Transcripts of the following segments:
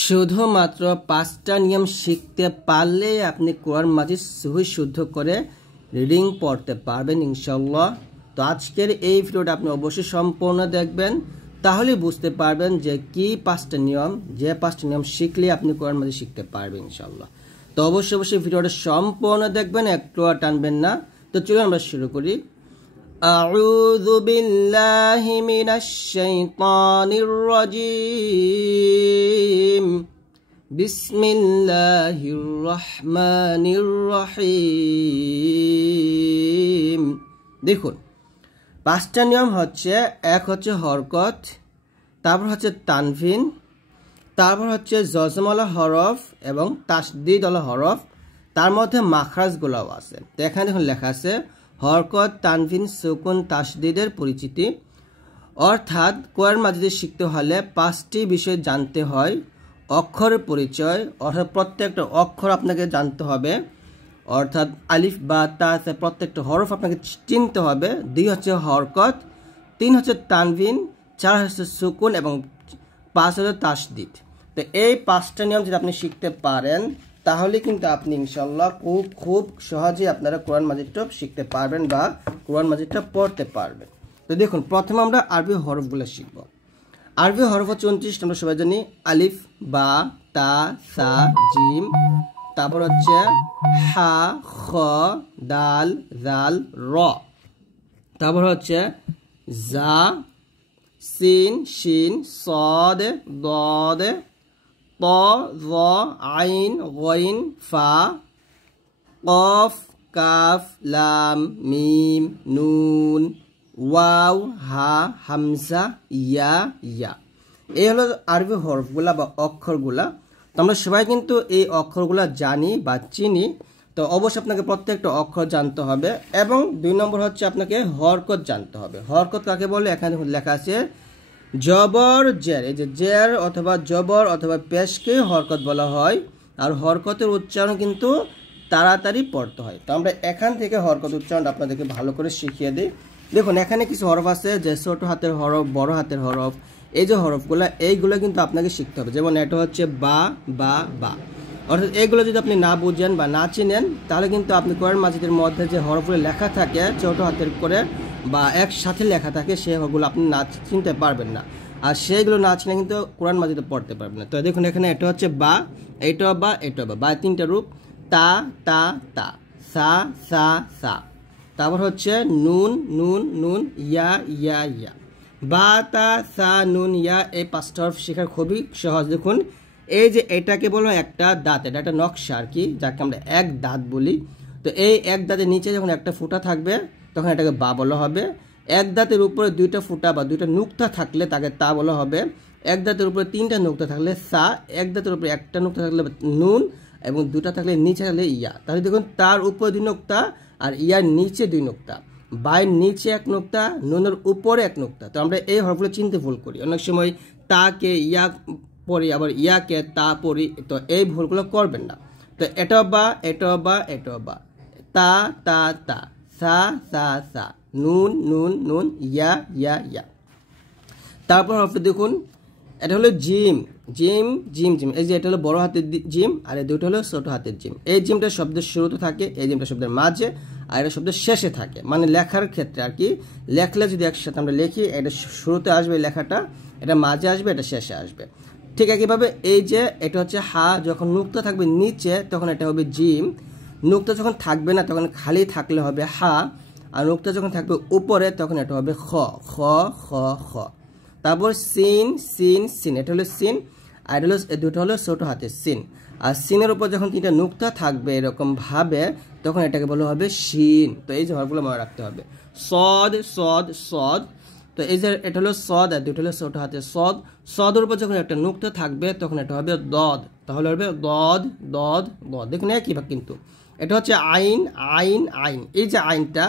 শুধুমাত্র 5টা নিয়ম শিখতে পারলেই আপনি কোরআন মাজিদ সহি শুদ্ধ করে রিডিং পড়তে পারবেন ইনশাআল্লাহ। তো আজকের এই ভিডিওটা আপনি অবশ্যই সম্পূর্ণ দেখবেন, তাহলে বুঝতে পারবেন যে কি 5টা নিয়ম, যে 5টা নিয়ম শিখলে আপনি কোরআন মাজিদ শিখতে পারবেন ইনশাআল্লাহ। তো অবশ্যই ভিডিওটা সম্পূর্ণ দেখবেন, একটু টানবেন না। তো চলুন আমরা শুরু করি। أعوذ بالله من الشيطان الرجيم بسم الله الرحمن الرحيم। দেখুন 5টা নিয়ম হচ্ছে, এক হচ্ছে হরকত, তারপর হচ্ছে তানভিন, তারপর হচ্ছে জজমওয়ালা হরফ এবং তাসদীদওয়ালা হরফ, তার মধ্যে মাখরাজগুলোও আছে। তো এখানে দেখুন লেখা আছে হরকত, তানভিন, সুকুন, তাসদীদের পরিচিতি। অর্থাৎ কোরআন মাজিদ শিখতে হলে 5টি বিষয় জানতে হয়। অক্ষরের পরিচয়, অর্থাৎ প্রত্যেকটা অক্ষর আপনাকে জানতে হবে, অর্থাৎ আলিফ বা তা প্রত্যেকটা হরফ আপনাকে চিনতে হবে। 2 হচ্ছে হরকত, 3 হচ্ছে তানভিন, 4 হচ্ছে সুকুন এবং 5 হচ্ছে তাসদীদ। তো এই 5টা নিয়ম যদি আপনি শিখতে পারেন তাহলে কিন্তু আপনি ইনশাআল্লাহ খুব সহজে আপনারা কোরআন মাজিদটা শিখতে পারবেন বা কোরআন মাজিদটা পড়তে পারবেন। তো দেখুন প্রথমে আমরা আরবি হরফগুলো শিখব। আরবি হরফ হচ্ছে 29, আমরা সবাই জানি। আলিফ, বা, তা, সা, জিম, তারপর হচ্ছে হা, খ, দাল, জাল, র, তারপর হচ্ছে জা, সিন, শিন, সদ, দদ, ত, জ, আইন, গইন, ফা, কফ, কাফ, লাম, মিম, নুন, ওয়াও, হা, হামজা, ইয়া, ইয়া। এই হলো আরবি হরফগুলা বা অক্ষরগুলা। তো আমরা সবাই কিন্তু এই অক্ষরগুলা জানি বা চিনি। তো অবশ্যই আপনাকে প্রত্যেকটা অক্ষর জানতে হবে। এবং 2 নম্বর হচ্ছে আপনাকে হরকত জানতে হবে। হরকত কাকে বলে? এখানে লেখা আছে জবর জের। এই যে জের অথবা জবর অথবা পেশকে হরকত বলা হয়। আর হরকতের উচ্চারণ কিন্তু তাড়াতাড়ি পড়তে হয়। তো আমরা এখান থেকে হরকত উচ্চারণ আপনাদেরকে ভালো করে শিখিয়ে দিই। দেখুন এখানে কিছু হরফ আছে, যে ছোট হাতের হরফ, বড় হাতের হরফ। এই যে হরফগুলো, এইগুলো কিন্তু আপনাকে শিখতে হবে। যেমন এটা হচ্ছে বা, বা, বা। অর্থাৎ এইগুলো যদি আপনি না বুঝেন বা না চিনেন তাহলে কিন্তু আপনি কোরআন মাজিদের মধ্যে যে হরফগুলো লেখা থাকে ছোট হাতের করে বা একসাথে লেখা থাকে, সেই হরফগুলো আপনি না চিনতে পারবেন না। আর সেইগুলো না চিনে কিন্তু কোরআন মাজিদে পড়তে পারবেন না। তো দেখুন এখানে এটা হচ্ছে বা, এইটাও বা, এটাও বা। বা 3টা রূপ, তা, তা, তা, সা, সা, সা। তারপর হচ্ছে নুন, নুন, নুন, ইয়া, ইয়া, ইয়া। বা, তা, সা, নুন, ইয়া, এই 5টা হরফ শেখা খুবই সহজ। দেখুন এই যে এটাকে বলো একটা দাঁত, এটা একটা নকশা আর কি, যাকে আমরা এক দাঁত বলি। তো এই এক দাঁতের নিচে যখন একটা ফুটা থাকবে তখন এটাকে বা বলা হবে। এক দাঁতের উপরে 2টা ফুটা বা 2টা নুক্তা থাকলে তাকে তা বলা হবে। এক দাঁতের উপরে 3টা নুক্তা থাকলে সা, এক দাঁতের উপরে একটা নুক্তা থাকলে নুন এবং 2টা থাকলে নিচে থাকলে ইয়া। তাহলে দেখুন তার উপরে 2 নুক্তা আর ইয়ার নিচে 2 নুক্তা, বাইর নিচে 1 নুক্তা, নুনের উপরে 1 নুক্তা। তো আমরা এই হরফগুলো চিনতে ভুল করি। অনেক সময় তাকে ইয়া পড়ি, আবার ইয়াকে তা পড়ি। তো এই ভুলগুলো করবেন না। তো এটাও বা, এটাও বা, এটাও বা। তা, তা, তা, সা, সা, সা, নুন, নুন, নুন, ইয়া, ইয়া, ইয়া। তারপর হরফ দেখুন এটা হলো জিম, জিম, জিম, জিম। এই যে এটা হলো বড় হাতের জিম আর এই 2টা হলো ছোট হাতের জিম। এই জিমটা শব্দের শুরুতে থাকে, এই জিমটা শব্দের মাঝে, আর এটা শব্দের শেষে থাকে। মানে লেখার ক্ষেত্রে আর কি, লেখলে যদি একসাথে আমরা লিখি, এটা শুরুতে আসবে লেখাটা, এটা মাঝে আসবে, এটা শেষে আসবে। ঠিক একইভাবে এই যে এটা হচ্ছে হা, যখন নুক্তা থাকবে নিচে তখন এটা হবে জিম, নুক্তা যখন থাকবে না তখন খালি থাকলে হবে হা, আর নুক্তা যখন থাকবে উপরে তখন এটা হবে খ, খ, খ, খ। তারপর সিন, সিন, সিন, এটা হলো সিন, আর এটা হলো 2টা হলো ছোট হাতের সিন। আর সিনের উপর যখন 3টা নুক্তা থাকবে এরকম ভাবে তখন এটাকে বলা হবে শিন। তো এই যে হরফগুলো মনে রাখতে হবে। সদ, সদ, সদ। তো এই যে এটা হলো সদ আর 2টা হলো ছোট হাতের সদ। সদের উপর যখন একটা নুক্তা থাকবে তখন এটা হবে দদ, তাহলে হবে দদ, দদ, দদ। দেখুন একই ভাগ কিন্তু। এটা হচ্ছে আইন, আইন, আইন। এই যে আইনটা,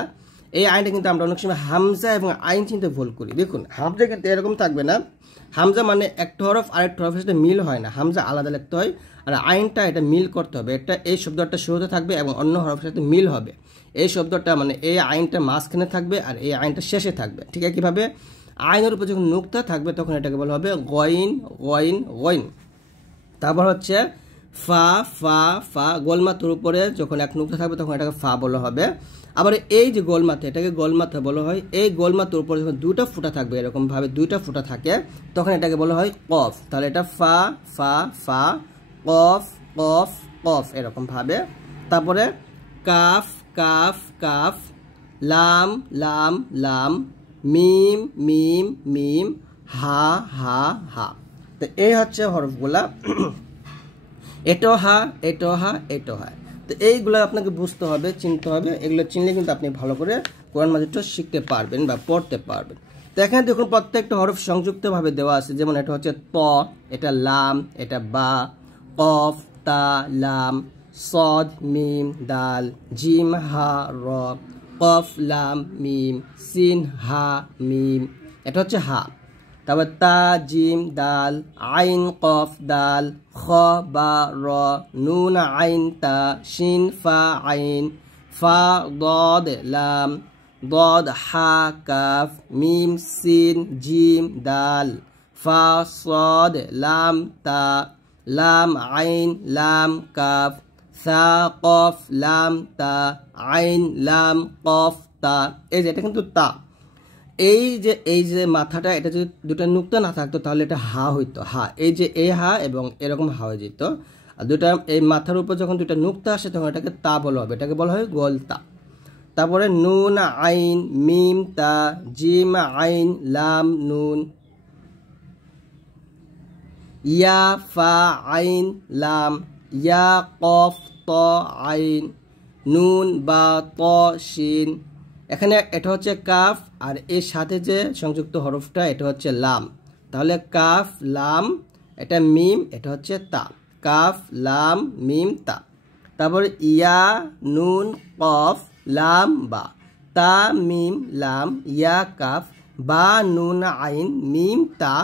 এই আইনটা কিন্তু আমরা অনেক সময় হামজা এবং আইন চিনতে ভুল করি। দেখুন হামজা কিন্তু এরকম থাকবে না। হামজা মানে একটা হরফ আরেকটা হরফের সাথে মিল হয় না, হামজা আলাদা লিখতে হয়। আর আইনটা এটা মিল করতে হবে, এটা এই শব্দটা শুরুতে থাকবে এবং অন্য হরফের সাথে মিল হবে। এই শব্দটা মানে এই আইনটা মাঝখানে থাকবে আর এই আইনটা শেষে থাকবে। ঠিক একইভাবে আইনের উপর যখন নুক্তা থাকবে তখন এটাকে বলা হবে গইন, গইন, গইন। তারপর হচ্ছে ফা ফা ফা, গোলমাথার উপরে যখন এক নুক্তা থাকবে তখন এটাকে ফা বলা হবে। আবার এই যে গোলমাথা, এটাকে গোলমাথা বলা হয়। এই গোলমাথার উপরে যখন দুইটা ফুটা থাকবে, এরকম ভাবে দুইটা ফুটা থাকে, তখন এটাকে বলা হয় কফ। তাহলে এটা ফা ফা ফা, কফ কফ কফ, এরকম ভাবে। তারপরে কাফ কাফ কাফ, লাম লাম লাম, মিম মিম মিম, হা হা হা। তো এই হচ্ছে হরফগুলা। এটাও হা, এটাও হা, এটাও হা। তো এইগুলো আপনাকে বুঝতে হবে, চিনতে হবে। এগুলো চিনলে কিন্তু আপনি ভালো করে কোরআন মাজিদটা শিখতে পারবেন বা পড়তে পারবেন। তো এখানে দেখুন প্রত্যেকটা হরফ সংযুক্তভাবে দেওয়া আছে। যেমন এটা হচ্ছে ত, এটা লাম, এটা বা, কফ তা লাম, সদ মিম দাল, জিম হা র, কফ লাম মিম, সিন হা মিম, এটা হচ্ছে হা। তারপর তা জিম দাল, আইন কফ দাল, খ বা র, নুন আইন তা, শিন ফা আইন, ফা দদ লাম, দদ হা কাফ, মিম সিন জিম দাল, ফা সদ লাম তা, লাম আইন লাম কাফ, সা কফ লাম তা, আইন লাম কফ তা। এই যে এটা কিন্তু তা। এই যে মাথাটা, এটা যদি দুটা নুক্তা না থাকতো তাহলে এটা হা হইতো, হা। এই যে এই হা এবং এরকম হা হয়ে যেত। আর দুটা এই মাথার উপর যখন দুটা নুক্তা আসে তখন এটাকে তা বলা হবে, এটাকে বলা হয় গোলতা। তারপরে নুন আইন মিম তা, জিম আইন লাম নুন, ইয়া ফা আইন লাম, ইয়া কফ ত আইন, নুন বা ত শিন। এখানে এটা হচ্ছে কাফ, আর এর সাথে যে সংযুক্ত হরফটা এটা হচ্ছে লাম। তাহলে কাফ লাম, এটা মিম, এটা হচ্ছে তা। কাফ লাম মিম তা। তারপর ইয়া নুন কফ লাম বা, তা মিম লাম, ইয়া কাফ, বা নুন আইন মিম তা,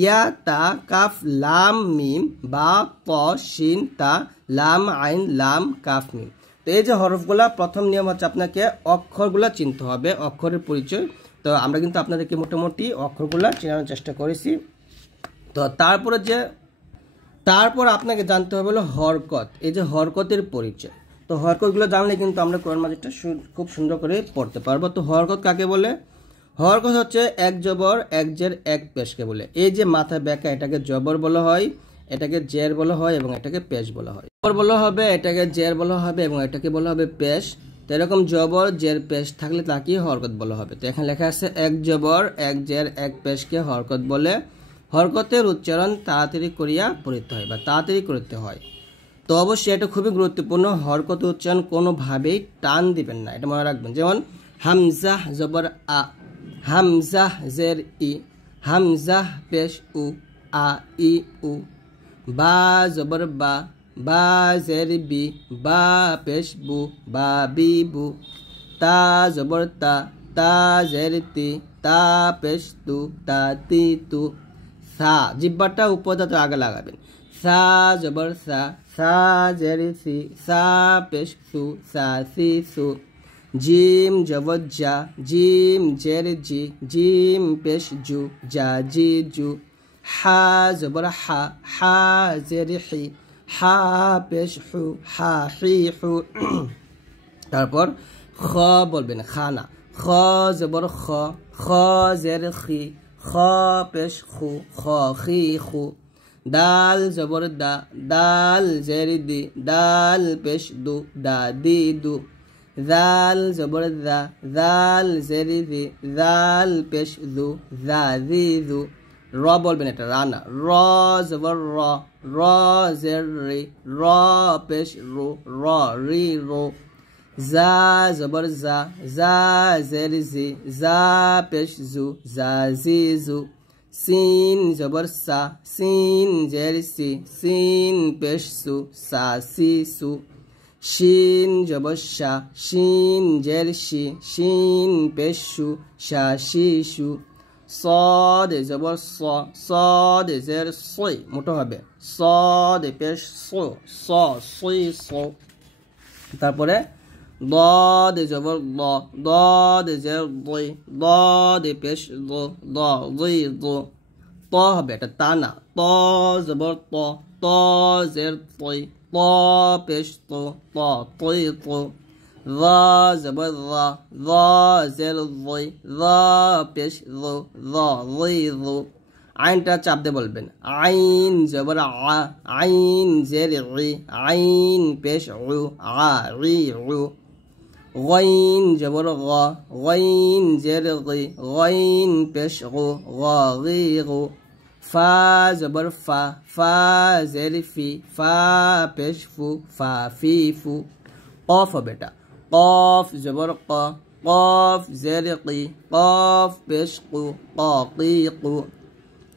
ইয়া তা কাফ লাম মিম, বা ত শিন তা, লাম আইন লাম কাফ মিম। তো এই যে হরফগুলা, প্রথম নিয়ম হচ্ছে আপনাকে অক্ষরগুলা চিনতে হবে, অক্ষরের পরিচয়। তো আমরা কিন্তু আপনাদেরকে মোটামুটি অক্ষরগুলা চেনানোর চেষ্টা করেছি। তো তারপর আপনাকে জানতে হবে হলো হরকত। এই যে হরকতের পরিচয়, তো হরকতগুলো জানলে কিন্তু আমরা কোরআন মাজিদটা খুব সুন্দর করে পড়তে পারবো। তো হরকত কাকে বলে? হরকত হচ্ছে এক জবর এক জের এক পেশকে বলে। এই যে মাথা ব্যাকা, এটাকে জবর বলা হয়, এটাকে জের বলা হয় এবং এটাকে পেশ বলা হয়। জবর বলা হবে, এটাকে জের বলা হবে এবং এটাকে বলা হবে পেশ। তো এরকম জবর জের পেশ থাকলে তাকে হরকত বলা হবে। তো এখানে লেখা আছে এক জবর এক জের এক পেশকে হরকত বলে। হরকতের উচ্চারণ তাড়াতাড়ি করিয়া পড়িতে হয় বা তাড়াতাড়ি করতে হয়। তো অবশ্যই এটা খুবই গুরুত্বপূর্ণ। হরকত উচ্চারণ কোনোভাবেই টান দিবেন না, এটা মনে রাখবেন। যেমন হামজাহ জবর আ, হামজাহ জের ই, হামজাহ পেশ উ, আ ই উ। বা জবর বা, বা জের বি, বা পেশ বু, বা বি বু। তা জবর তা, তা জের তি, তা পেশ তু, তা তি তু। সা জিব্বাটা উপর দাঁতে আগে লাগাবেন। সা জবর সা, সা জের সি, সা পেশ সু, সা সি সু। জিম জবর জা, জিম জের জি, জিম পেশ জু, জা জি জু। হা জবর হা, হা জের হি, হা পেশ হু, হা হি হু। তারপর খ বলবেন, খানা। খ জবর খ, খ জের খি, খ পেশ খু, খ খি খু। দাল জবর দা, দাল জের দি, দাল পেশ দু, দা দি দু। দাল জবর দা, দাল জের দি, দাল পেশ দু, দা দি দু। র বলবেন, এটা রানা। র জবর র, র জের রি, র পেশ রু, র রি রু। জা জবর জা, জা জের জি, জা পেশ জু, জা জি জু। সিন জবর সা, সিন জের সি, সিন পেশ সু, সা সি সু। শিন জবর শা, শিন জের শি, শিন পেশ সু, শা শি সু। সদ জবর স, সদ জের সই, মোটো হবে, সদ পেশ সো, স সই সো। তারপরে ضاد জবর দ, ضاد জের দই, ضاد পেশ দ, দ দই দ। ত হবে, এটা তা না। ত জবর ত, ত জের তই ত পেশ তো ত তই তো রা জবর রা রা জের রই রা পেশ রো রা রই রো আইনটা চাপ দিয়ে বলবেন আইন জবর আ আইন জের রি আইন পেশ রু আ রি রু غين جبر غا غين زر غي غين পেশ غو غا غي غو فا جبر فا فا زر في فا পেশ فو فا في فو قاف বেটা قاف جبر قا قاف زر قي قاف পেশ قو قا قي قو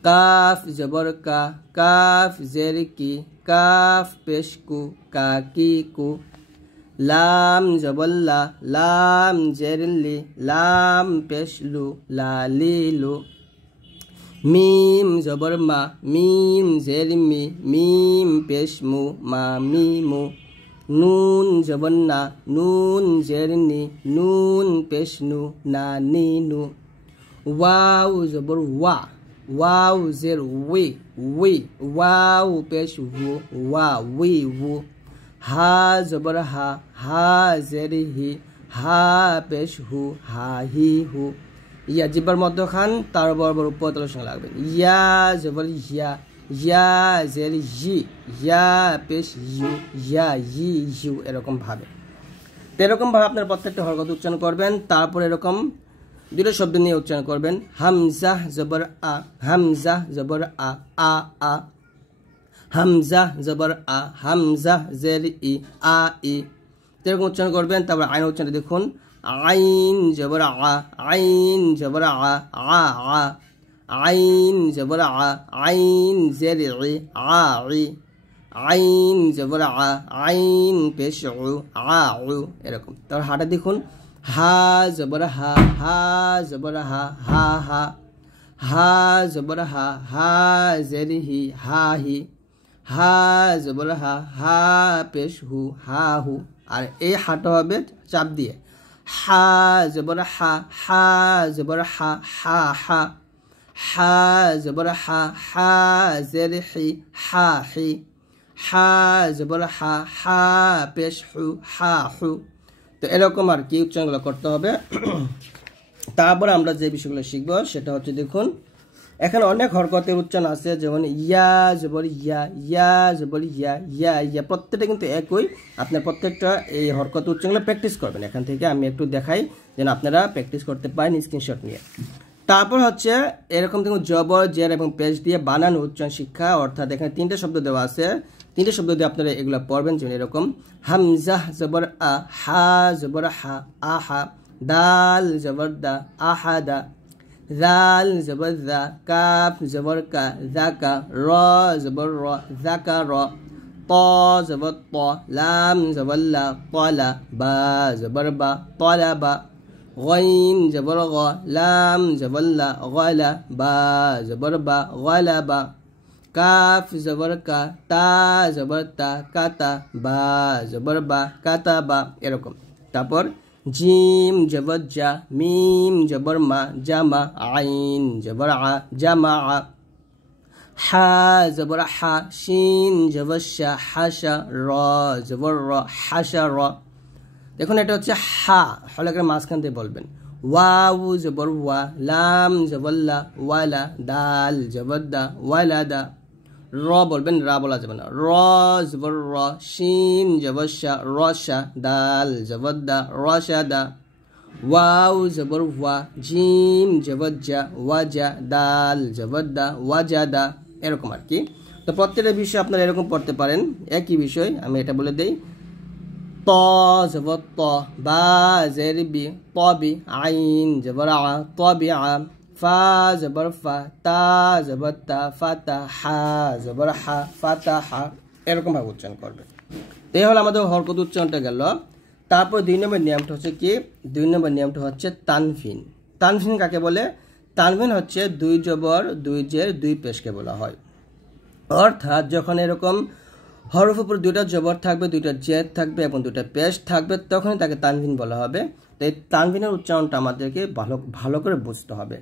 কাফ জবর কা কাফ জের কি কাফ পেশ কু কা কি কু লাম জবল্লা লাম জেরলি লাম পেশলু লালিলু মিম জবর মা মিম জেরমি মিম পেশমু মা মিমু নুন জবর না নুন জেরনি নুন পেশনু না নিনু ওয়াও জবর ওয়া ওয়াও জের উই উই ওয়াও পেশ ভু ওয়া উই ভু হা জবর হা হা জের হি হা পেশ হু হা হি হু ইয়া জিব্বার মধ্যখান তার বরাবর উপতলের সঙ্গে লাগবেন ইয়া জবর ইয়া ইয়া জের জি ইয়া পেশ ইউ ইয়া ই ইউ এরকম ভাবে আপনার প্রত্যেকটা হরকত উচ্চারণ করবেন তারপর এরকম দুটো শব্দ নিয়ে উচ্চারণ করবেন হামজা জবর আ হামজা জবর আ আ আ হামজা জবর আ হামজা জের ই আ ই এরকম উচ্চারণ করবেন তারপর আইন উচ্চারণ দেখুন আইন জবর আ আইন জবর আ আ আ আইন জবর আ আইন জের ই আ ই আইন জবর আ আইন পেশ উ আ উ এরকম তারপর হাটা দেখুন হা জবর হা হা জবর হা হা হা হা জবর হা হা জের হি হা হি হা জবর হা হা পেশ হু হা হু আর এই হাটা হবে চাপ দিয়ে হা জবর হা হা জবর হা হা হা হা জবর হা হা জের হি হা হি হা জবর হা হা পেশ হু হা হু তো এরকম আর কি উচ্চারণগুলো করতে হবে তারপর আমরা যে বিষয়গুলো শিখব সেটা হচ্ছে দেখুন এখানে অনেক হরকতের উচ্চারণ আছে যেমন ইয়া জবর ইয়া ইয়া জবর ইয়া ইয়া ইয়া প্রত্যেকটা কিন্তু একই আপনার প্রত্যেকটা এই হরকত উচ্চারণগুলো প্র্যাকটিস করবেন এখান থেকে আমি একটু দেখাই যেন আপনারা প্র্যাকটিস করতে পারেন স্ক্রিনশট নিয়ে তারপর হচ্ছে এরকম দেখুন জবর জের এবং পেশ দিয়ে বানানো উচ্চারণ শিক্ষা অর্থাৎ এখানে তিনটে শব্দ দেওয়া আছে তিনটে শব্দ দিয়ে আপনারা এগুলো পড়বেন যেমন এরকম হামজা জবর আ হা জবর হা আহা দাল জবর দা আহাদা জাল জবর জা কাফ জবর কা জাকা র জবর র জাকা র ত জবর ত লাম জবর লা তলা বা জবর বা তলা বা غين জবর গ লাম জবর লা গলা বা জবর বা গলা বা কাফ জবর কা তা জবর তা কাতা বা জবর বা কাতা বা এরকম তারপর জিম জবর জা মিম জবর মা জামা আইন জবর আ জামা হা জবর হা শিন জবর শা হাসা র জবর র হাসা র দেখুন এটা হচ্ছে হা হলকের মাঝখান দিয়ে বলবেন ওয়াউ জবর ওয়া লাম জবর লা ওয়ালা দাল জবর দা ওয়ালাদা র বলবেন রা বলা যাবে না র জবর র শিন জবর শা রশা দাল জবর দা রশাদা ওয়াউ জবর ওয়া জিম জবর জা ওয়াজা দাল জবর দা ওয়াজাদা এরকম আর কি তো প্রত্যেকটা বিষয় আপনারা এরকম পড়তে পারেন একই বিষয় আমি এটা বলে দেই ত জবর ত বা জের বি তবি আইন জবর আ তবি আ ফা জবর ফা তা জবর তা ফাতা হা জবর হা ফাতা হা এরকম ভাবে উচ্চারণ করবে এই হলো আমাদের হরকত উচ্চারণটা গেল তারপর 2 নম্বর নিয়মটা হচ্ছে কি 2 নম্বর নিয়মটা হচ্ছে তানভিন তানভিন কাকে বলে তানভিন হচ্ছে 2 জবর 2 জের 2 পেশকে বলা হয় অর্থাৎ যখন এরকম হরফ উপর 2টা জবর থাকবে 2টা জের থাকবে এবং 2টা পেশ থাকবে তখনই তাকে তানভিন বলা হবে তো এই তানভিনের উচ্চারণটা আমাদেরকে ভালো করে বুঝতে হবে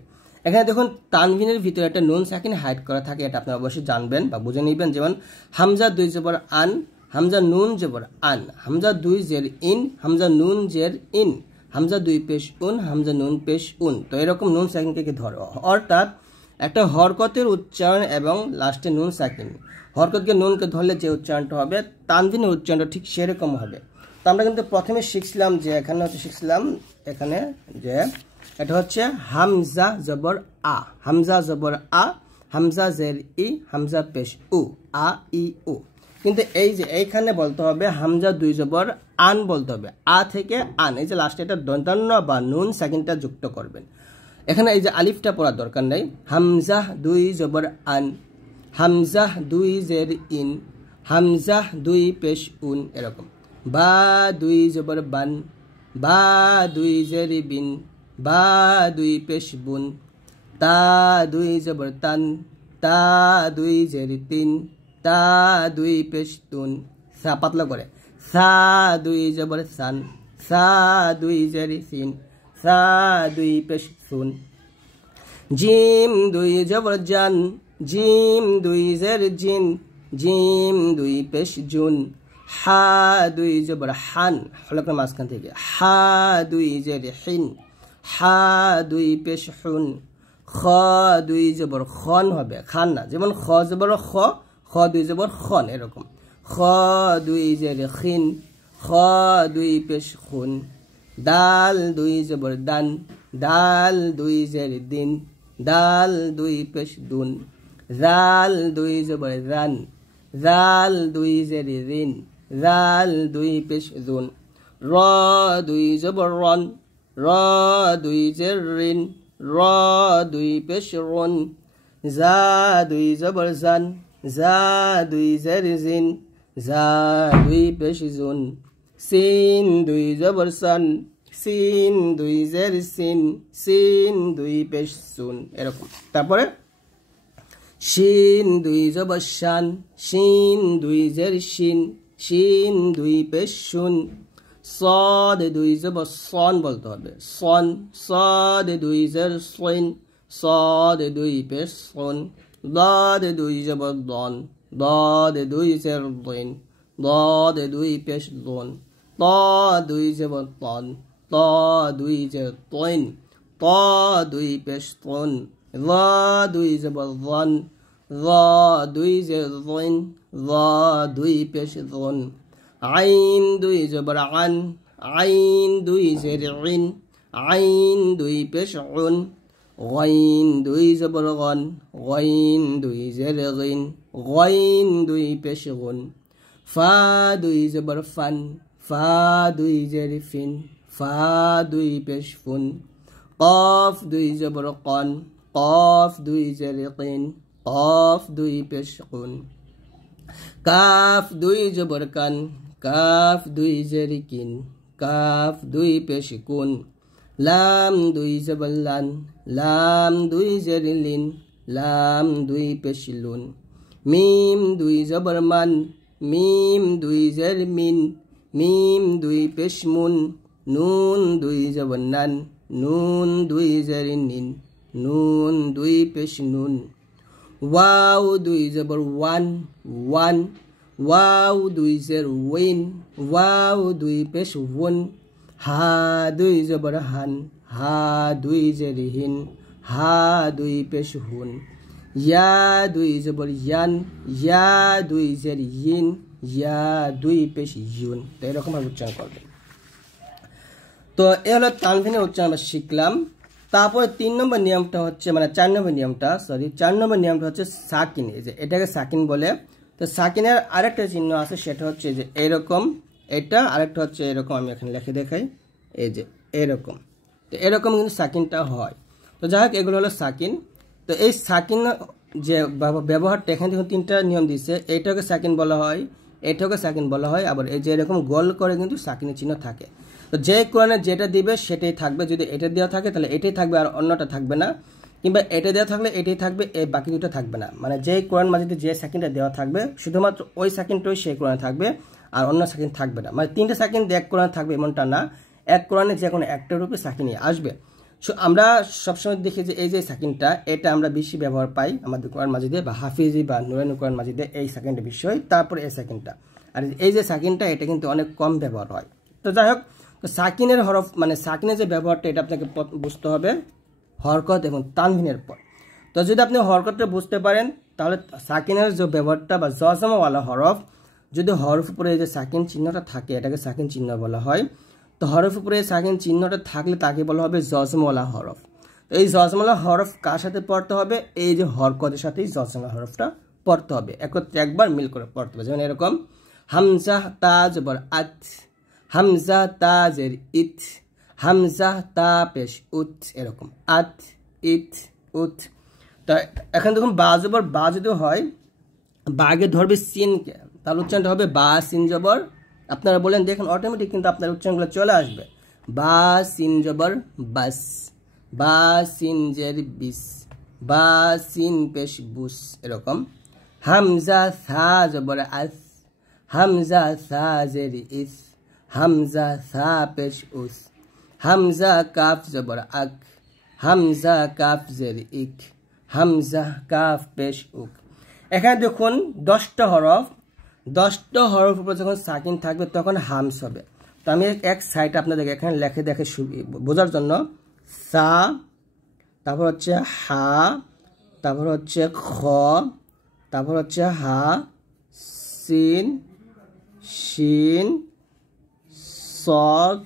এখানে দেখুন তানভিনের ভিতরে একটা নুন সাকিন হাইড করা থাকে, এটা আপনারা অবশ্যই জানবেন বা বুঝে নেবেন। যেমন হামজা 2 জবর আন, হামজা নুন জবর আন, হামজা 2 জের ইন, হামজা নুন জের ইন, হামজা 2 পেশ উন, হামজা নুন পেশ উন। তো এরকম নুন সাকিনকে ধরে, অর্থাৎ একটা হরকতের উচ্চারণ এবং লাস্টে নুন সাকিন, হরকতকে নুনকে ধরলে যে উচ্চারণটা হবে তানভিনের উচ্চারণটা ঠিক সেরকম হবে। তো আমরা কিন্তু প্রথমে শিখছিলাম যে এখানে এখানে যে এটা হচ্ছে হামজা জবর আ, হামজা জবর আ, হামজা জের ই, হামজা পেশ উ, আ ই উ। কিন্তু এই যে এইখানে বলতে হবে হামজা 2 জবর আন বলতে হবে, আ থেকে আন, এই যে লাস্টে এটা দন্তান্ন বা নুন সাকিনটা যুক্ত করবেন। এখানে এই যে আলিফটা পড়ার দরকার নেই, হামজা 2 জবর আন, হামজা 2 জের ইন, হামজা 2 পেশ উন, এরকম। বা 2 জবর বান, বা 2 জের বিন, বা 2 পেশ বুন, তা 2 জবর তান, তা 2 জের তিন, তা 2 পেশ তুন, সা পাতলা করে, সা 2 জবর সান, সা 2 জের সিন, সা 2 পেশ সুন। জিম 2 জবর জান, জিম 2 জের জিন, জিম 2 পেশ জুন, হা 2 জবর হান, হলকের মাঝখান থেকে, হা 2 জের হিন, হা 2 পেশ হুন, খ 2 জবর খন হবে, খান না, যেমন খ জবর খ, খ 2 জবর খন, এরকম। খ 2 জের খিন, খ 2 পেশ খুন। দাল 2 জবর দান, দাল 2 জের দিন, দাল 2 পেশ দুন। জাল 2 জবর জান, জাল 2 জের রিন, জাল 2 পেশ জুন। র 2 জবর রন, র 2 জের রিন, র 2 পেশ রন। জা 2 জবর জান, জা 2 জের জিন, জা 2 পেশ জুন। সিন 2 জবর সান, সিন 2 জের সিন, সিন 2 পেশ সুন, এরকম। তারপরে শিন 2 জবর শান, শিন 2 জের শিন, শিন 2 পেশ শুন। صاد 2 জবর সন বলতে হবে, সন, صاد 2 জের সইন, صاد 2 পেশ সন। ضاد 2 জবর দন, ضاد 2 জের দিন, ضاد 2 পেশ দন। ط 2 জবর তন, ط 2 জের তইন, ط 2 পেশ তন। ظ 2 জবর ظن, ظ 2 জের ظن, ظ 2 পেশ ظن। আইন 2 জবর আন, আইন 2 জের ইন, আইন 2 পেশ উন। গাইন 2 জবর গন, গাইন 2 জের গিন, গাইন 2 পেশ গুন। ফা 2 জবর ফান, ফা 2 জের ফিন, ফা 2 পেশ ফুন। কফ 2 জবর কন, কফ 2 জের কিন, কফ 2 পেশ কুন। কাফ 2 জবর কান, কাফ 2 জের কিন, কাফ 2 পেশ কুন। লাম 2 জবর লান, লাম 2 জের লিন, লাম 2 পেশ লুন। মিম 2 জবর মান, মিম 2 জের মিন, মিম 2 পেশ মুন। নুন 2 জবর নান, নুন 2 জের নিন, নুন 2 পেশ নুন। ওয়াও 2 জবর ওয়ান, ওয়ান, ওয়াও 2 জের ওয়েন, ওয়াও 2 পেশ ওন। হা 2 জবর হান, হা 2 জের হিন, হা 2 পেশ হুন। ইয়া 2 জবর ইয়ান, ইয়া 2 জের ইন, ইয়া 2 পেশ ইউন। তো এরকম ভাবে উচ্চারণ করবেন। তো এ হলো তানভিনের উচ্চারণ আমরা শিখলাম। তারপরে 3 নম্বর নিয়মটা হচ্ছে, মানে 4 নম্বর নিয়মটা, 4 নম্বর নিয়মটা হচ্ছে সাকিন। এই যে এটাকে সাকিন বলে। তো সাকিনের আরেকটা চিহ্ন আছে, সেটা হচ্ছে যে এরকম, এটা আরেকটা হচ্ছে এরকম, আমি এখানে লিখে দেখাই, এই যে এরকম। তো এরকম কিন্তু সাকিনটা হয়। তো যাই হোক, এগুলো হলো সাকিন। তো এই সাকিন যে ব্যবহারটা, এখানে দেখুন 3টা নিয়ম দিচ্ছে। এইটাকে সাকিন বলা হয়, এটাকে সাকিন বলা হয়, আবার এই যে এরকম গোল করে কিন্তু সাকিনের চিহ্ন থাকে। তো যে কোরআনে যেটা দিবে সেটাই থাকবে। যদি এটা দেওয়া থাকে তাহলে এটাই থাকবে আর অন্যটা থাকবে না, কিংবা এটা দেওয়া থাকলে এটাই থাকবে, এই বাকি দুটো থাকবে না। মানে যে কোরআন মাজিদে যে সাকিনটা দেওয়া থাকবে শুধুমাত্র ওই সাকিনটাই সেই কোরআনে থাকবে, আর অন্য সাকিন থাকবে না। মানে 3টে সাকিন এক কোরআনে থাকবে এমনটা না, এক কোরআনে যে কোনো একটা রূপে সাকিনই আসবে। আমরা সবসময় দেখি যে এই যে সাকিনটা এটা আমরা বেশি ব্যবহার পাই আমাদের কোরআন মাজিদে বা হাফিজি বা নুরানি কোরআন মাজিদে এই সাকিনটা বেশি হয়, তারপরে এই সাকিনটা। আর এই যে সাকিনটা এটা কিন্তু অনেক কম ব্যবহার হয়। তো যাই হোক, তো সাকিনের হরফ মানে সাকিনের যে ব্যবহারটা এটা আপনাকে বুঝতে হবে হরকত এবং তানভিনের পর। তো যদি আপনি হরকতটা বুঝতে পারেন তাহলে সাকিনের যে ব্যবহারটা বা জজমাওয়ালা হরফ, যদি হরফ উপরে এই যে সাকিন চিহ্নটা থাকে এটাকে সাকিন চিহ্ন বলা হয়। তো হরফ উপরে সাকিন চিহ্নটা থাকলে তাকে বলা হবে জজমওয়ালা হরফ। তো এই জজমওয়ালা হরফ কার সাথে পড়তে হবে? এই যে হরকতের সাথেই জজমওয়ালা হরফটা পড়তে হবে, একত্রে একবার মিল করে পড়তে হবে। যেমন এরকম হামজা তা জবর আত, হামজা তা জের ইত, হামজা তা পেশ উত, এরকম আত ইত উত। তা এখন দেখুন বা জবর বা যদি হয়, বাগে ধরবে সিনকে, তাহলে উচ্চারণটা হবে বা সিন জবর। আপনারা বলেন দেখেন অটোমেটিক কিন্তু আপনার উচ্চারণগুলো চলে আসবে। বা সিন জবর বাস, বা সিন জের বিস, বা সিন পেশ বুস, এরকম। হামজা সা জবর আস, হামজা সা জের ইস, হামজা সা পেশ উস, হামজা কাফ জবর আক, হামজা কাফ জের ইক, হামজা কাফ পেশ উক। এখানে দেখুন 10টা হরফ, 10টা হরফ উপর যখন সাকিন থাকবে তখন হামস হবে। তো আমি এক সাইড আপনাদের এখানে লেখে দেখে বোঝার জন্য, সা, তারপর হচ্ছে হা, তারপর হচ্ছে খ, তারপর হচ্ছে হা, সিন, শিন, সদ,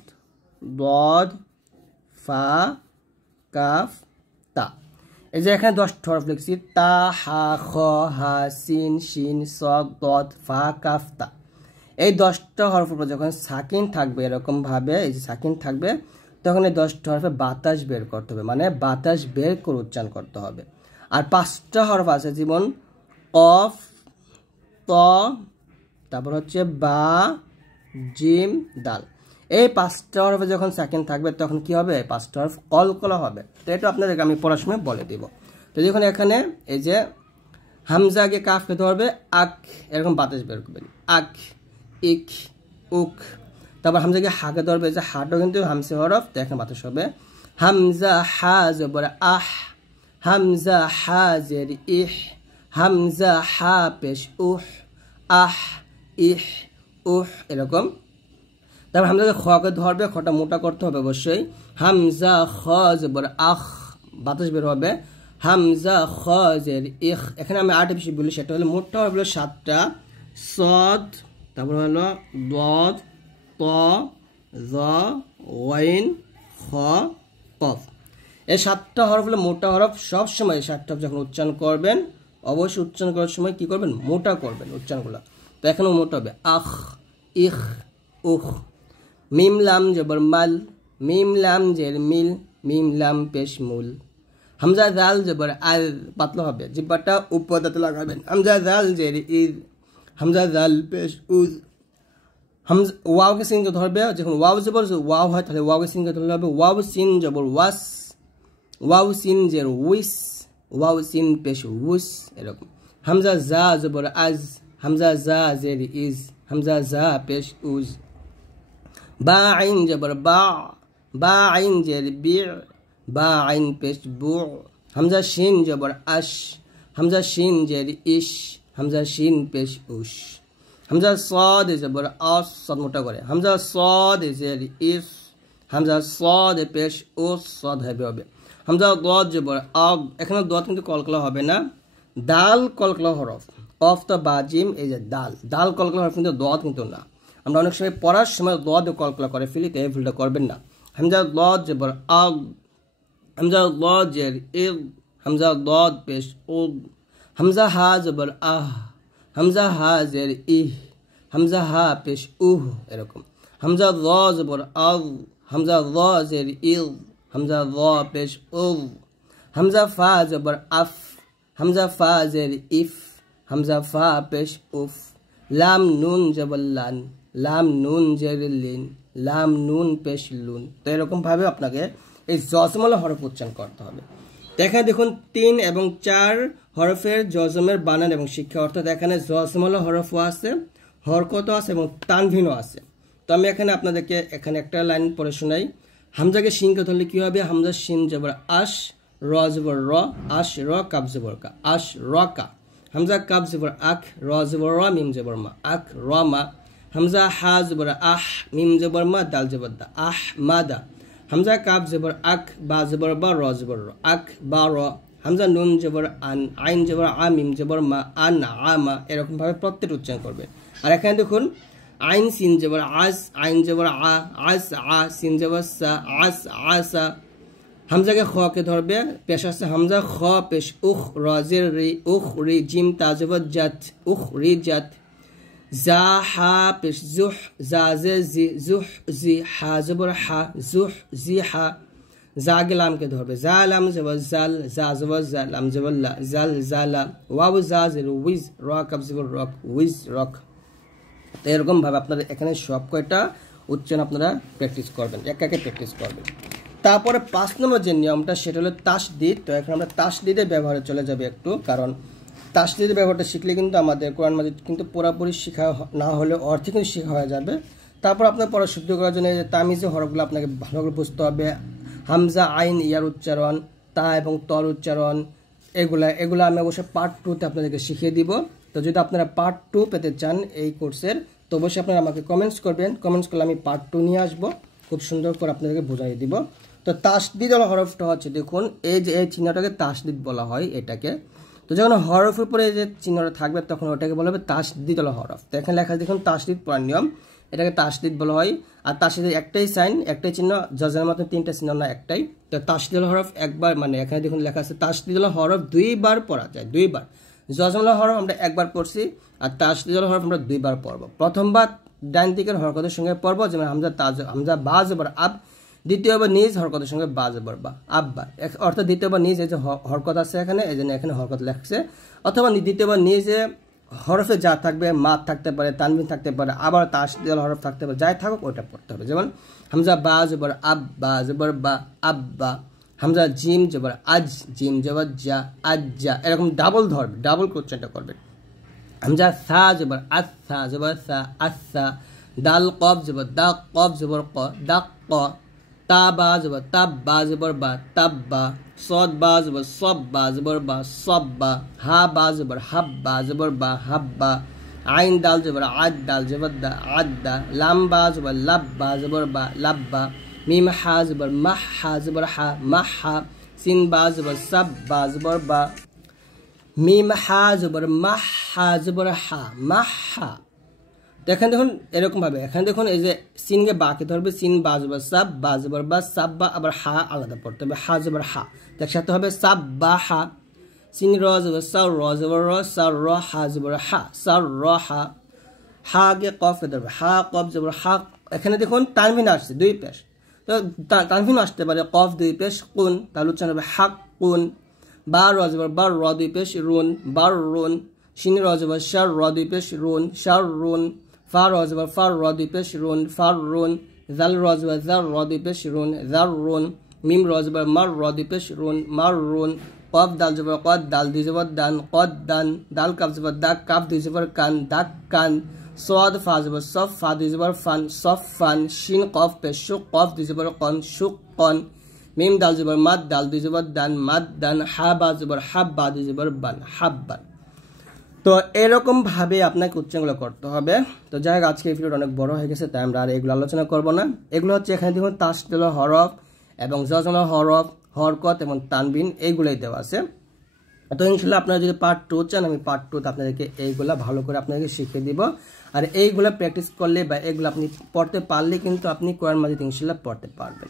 বদ, ফা, কাফ, তা। এই যে এখানে 10টা হরফ লিখছি, তা, হা, খ, হা, সিন, শিন, সদ, দদ, ফা, কাফ, তা। এই 10টা হরফের উপর যখন সাকিন থাকবে এরকমভাবে, এই যে সাকিন থাকবে, তখন এই 10টা হরফে বাতাস বের করতে হবে, মানে বাতাস বের করে উচ্চারণ করতে হবে। আর 5টা হরফ আছে যেমন অফ, ত, তারপর হচ্ছে বা, জিম, দাল। এই 5টা হরফে যখন সাকিন থাকবে তখন কি হবে? 5টা হরফ কলকলা হবে। তো এটা আপনাদেরকে আমি পড়ার সময় বলে দিব। তো যখন এখানে এই যে হামজাকে কাফকে ধরবে আক, এরকম বাতাস বের করবেন, আক, ইক, উক। তারপর হামজাকে হাকে ধরবে, যে হাটও কিন্তু হামসে হরফ, তো এখানে বাতাস হবে। হামজা হা জবর আহ, হামজা হা জের ইহ, হামজা হা পেশ উহ, আহ, ইহ, উহ, এরকম। তারপর হামজাকে খকে ধরবে, খটা মোটা করতে হবে অবশ্যই। হামজা খ জবর আখ, বাতাস বের হবে। হামজা খ জের ইখ, এখানে আমি আরেকটা বিষয় বলি, সেটা হলো মোটটা হলো 7টা, সদ, তারপর হলো দদ, ত, জ, ওয়াইন, খ, কফ। এই 7টা হরফ হলো মোটা হরফ। সবসময় 7টা হরফ যখন উচ্চারণ করবেন অবশ্যই উচ্চারণ করার সময় কি করবেন? মোটা করবেন উচ্চারণগুলো। তো এখানেও মোটা হবে, আখ, ইখ, উখ। মিম লাম জবর মাল, মিম লাম জের মিল, মিম লাম পেশ মূল। হামজা জাল জবর আল, পাতলা হবে, জিব্বাটা উপর দাঁতে লাগাবেন। হামজা জাল জের ইদ, হামজা জাল পেশ উজ। হামজা ওয়াওকে সিনকে ধরবে, যখন ওয়াও জবর ওয়াও হয় তাহলে ওয়াওকে সিনকে ধরলে হবে ওয়াও সিন জবর ওয়াস, ওয়াও সিন জের উইস, ওয়াও সিন পেশ উস, এরকম। হামজা জা জবর আজ, হামজা জা জের ইজ, হামজা জা পেশ উজ। বা আইন জবর বা, বা আইন জের বি, বা আইন পেশ বু। হামজা শিন জবর আশ, হামজা শিন জের ইশ, হামজা শিন পেশ উশ। হামজা সদ জবর আস, সদ মোটা করে। হামজা সদ জের ইস, হামজা সদ পেশ উস, সদ হবে। হামজা দদ জবর আগ, এখানে দদ কিন্তু কলকলা হবে না, দাল কলকলা হরফ। অফ তো বা জিম, এই যে দাল, দাল কলকলা হরফ কিন্তু দদ কিন্তু না। আমরা অনেক সময় পড়ার সময় দদ কলকলা করে ফেলি, তো এই ভুলটা করবেন না। হামজা দদ জবর আগ, হামজা দদ জের ইগ, হামজা দদ পেশ উগ। হামজা হা জবর আহ, হামজা হা জের ইহ, হামজা হা পেশ উহ, এরকম। হামজা য জবর আগ, হামজা য জের ইগ, হামজা য পেশ উগ। হামজা ফা জবর আফ, হামজা ফা জের ইফ, হামজা ফা পেশ উফ। লাম নুন জবর লান, লাম নুন জের লিন, লাম নুন পেশ লুন। তো এরকমভাবে আপনাকে এই জজমওয়ালা হরফ উচ্চারণ করতে হবে। এখানে দেখুন 3 এবং 4 হরফের জজমের বানান এবং শিক্ষা, অর্থাৎ এখানে জজমওয়ালা হরফও আছে, হরকতও আছে এবং তানভিনও আছে। তো আমি এখানে আপনাদেরকে এখানে একটা লাইন পড়ে শোনাই। হামজাকে শিনকে ধরলে কি হবে হামজা শিন জবর আশ র জবর র আশ র কাব জবর কা আশ র কা হামজা কাব জবর আখ র জবর র মিম জবর মা আখ র মা হামজা হা জবর আহ মিম জবর মা দাল জবর দা আহ মাদা হামজা কাব জবর আখ বা জবর বা র জবর র আখ বা র হামজা নুন জবর আন আইন জবর আ মিম জবর মা আন আমা এরকম ভাবে প্রত্যেকটা উচ্চারণ করবেন আর এখানে দেখুন আইন সিন জবর আজ আইন জবর আ আজ আ সিন জবর সা আজ আসা হামজাকে খ কে ধরবে পেশ আছে হামজা খ পেশ উখ রাজের রি উখ রি জিম তা জবর জাত উখ রি জাত জা হা পেশ জুহ জা জে জি জুহ জি হা জবর হা জুহ জি হা জাগে লামকে ধরবে জা লাম জবর জাল জা জবর জাল লাম জবর লা জাল জালা ওয়াও জা জের উইজ র কাব জবর রক উইজ রক তো এরকম ভাবে আপনারা এখানে সব কয়টা উচ্চারণ আপনারা প্র্যাকটিস করবেন একে প্র্যাকটিস করবেন তারপরে 5 নম্বর যে নিয়মটা সেটা হলো তাসদিদ তো এখন আমরা তাসদিদের ব্যবহারে চলে যাব একটু কারণ তাসদিদের ব্যবহারটা শিখলে কিন্তু আমাদের কোরআন মাজিদ কিন্তু পুরোপুরি শেখা না হলে অর্থে কিন্তু শেখা হয়ে যাবে তারপর আপনার পড়া শুদ্ধ করার জন্য যে তামিজের হরফগুলো আপনাকে ভালো করে বুঝতে হবে হামজা আইন ইয়ার উচ্চারণ তা এবং তর উচ্চারণ এগুলো আমি অবশ্যই পার্ট 2 তে আপনাদেরকে শিখিয়ে দিব তো যদি আপনারা পার্ট 2 পেতে চান এই কোর্সের তো অবশ্যই আপনারা আমাকে কমেন্টস করবেন কমেন্টস করলে আমি পার্ট 2 নিয়ে আসব খুব সুন্দর করে আপনাদেরকে বুঝিয়ে দিব তো তাসদিদ হরফটা হচ্ছে দেখুন এই যে এই চিহ্নটাকে তাসদিদ বলা হয় এটাকে তো যখন হরফের উপরে যে চিহ্নটা থাকবে তখন ওটাকে বলা হবে তাসদিদ হরফ তো এখানে লেখা দেখুন তাসদিদ পড়ার নিয়ম এটাকে তাসদিদ বলা হয় আর তাসদিদের একটাই সাইন একটাই চিহ্ন জজের মতো তিনটা চিহ্ন না একটাই তো তাসদিদ হরফ একবার মানে এখানে দেখুন লেখা আছে তাসদিদ হরফ দুইবার পড়া যায় দুইবার জজম হরফ আমরা একবার পড়ছি আর তাসদিদ হরফ আমরা দুইবার পড়ব প্রথমবার ডান দিকের হরকতের সঙ্গে পড়ব যেমন হামজা বা জবর আব দ্বিতীয়বার নিজ হরকতের সঙ্গে বা জবর বা আব্বা অর্থাৎ দ্বিতীয়বার নিজ এই যে হরকত আছে এখানে এই জন্য এখানে হরকত লেখছে অথবা দ্বিতীয়বার নিজে হরফে যা থাকবে মাদ থাকতে পারে তানবিন থাকতে পারে আবার তাসদিদ হরফ থাকতে পারে যাই থাকুক ওটা পড়তে হবে যেমন হামজা বা জবর আব্বা জবর বা আব্বা হামজা জিম জবর আজ জিম জবর জা আজ্জা এরকম ডাবল ধরবে ডাবল উচ্চারণটা করবে হামজা সা জবর আসা জবর সা আসা দাল কব জবর দা কব জবর ক দা ক তা বা জবর তাব বা জবর বা তাব্বা সদ বা জবর সব বা জবর বা সব্বা হা বা জবর হাব বা জবর বা হাব্বা আইন দাল জবর আদ দাল জবর দা আদ্দা লাম বা জবর লাব বা জবর বা লাব্বা মিম হা জবর মাহ হা জবর হা মাহা সিন বা জবর সাব বা জবর বা মিম হা জবর মাহ হা জবর হা মাহা এখানে দেখুন এরকম ভাবে এখানে দেখুন এই যে সিনকে বাকে ধরবে সিন বা জবর সাব বা জবর বা সাব্বা আবার হা আলাদা পড়তে হবে হা জবর হা একসাথে হবে সাব বা হা সিন র জবর সার র জবর র সার র হা জবর হা সার র হা হা কে কফ কে ধরবে হা কফ জবর হা এখানে দেখুন তানভিন আসছে দুই পেশ তো তানভিন আসতে পারে কফ দুই পেশ কুন তাহলে উচ্চারণ হবে হাক কুন বা র জবর বা র দুই পেশ রুন বার রুন শিন র জবর শার র দুই পেশ রুন শার রুন ফা র জবর ফার র দুই পেশ রুন ফার রুন জাল র জবর জার র দুই পেশ রুন জার রুন মিম র জবর মার র দুই পেশ রুন মার রুন কফ দাল জবর কদ দাল দুই জবর দান কদ দান দাল কাপ জবর দাক কাপ দুই জবর কান দাক কান সদ ফা জবর সফ ফা দুই জবর ফান সফ ফান শিন কফ পেশ শুক কফ দুই জবর কন শুক কন মিম দাল জবর মাদ দাল দুই জবর দান মাদ দান হা বা জবর হাব বা দুই জবর বান হাব্বান তো এরকম ভাবে আপনাকে উচ্চারণগুলো করতে হবে তো যাই হোক আজকে এই ভিডিওটা অনেক বড় হয়ে গেছে তাই আমরা আর এগুলো আলোচনা করব না এগুলো হচ্ছে এখানে দেখুন তাসদিদ হরফ এবং জজম হরফ হরকত এবং তানবিন এইগুলাই দেওয়া আছে তো ইনশাআল্লাহ আপনারা যদি পার্ট 2 চান আমি পার্ট 2 তে আপনাদেরকে এইগুলা ভালো করে আপনাদেরকে শিখিয়ে দিব আর এইগুলা প্র্যাকটিস করলে বা এগুলো আপনি পড়তে পারলে কিন্তু আপনি কোরআন মাজিদ ইনশাআল্লাহ পড়তে পারবেন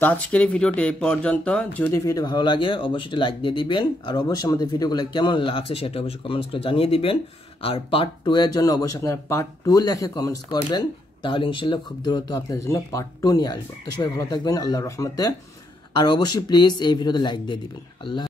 তো আজকের এই ভিডিওটি এই পর্যন্ত যদি ভিডিও ভালো লাগে অবশ্যই লাইক দিয়ে দিবেন আর অবশ্যই আমাদের ভিডিওগুলো কেমন লাগছে সেটা অবশ্যই কমেন্টস করে জানিয়ে দিবেন আর পার্ট 2 এর জন্য অবশ্যই আপনারা পার্ট 2 লিখে কমেন্টস করবেন তাহলে ইনশাআল্লাহ খুব দ্রুত আপনাদের জন্য পার্ট 2 নিয়ে আসব তো সবাই ভালো থাকবেন আল্লাহর রহমতে আর অবশ্যই প্লিজ এই ভিডিওতে লাইক দিয়ে দিবেন আল্লাহ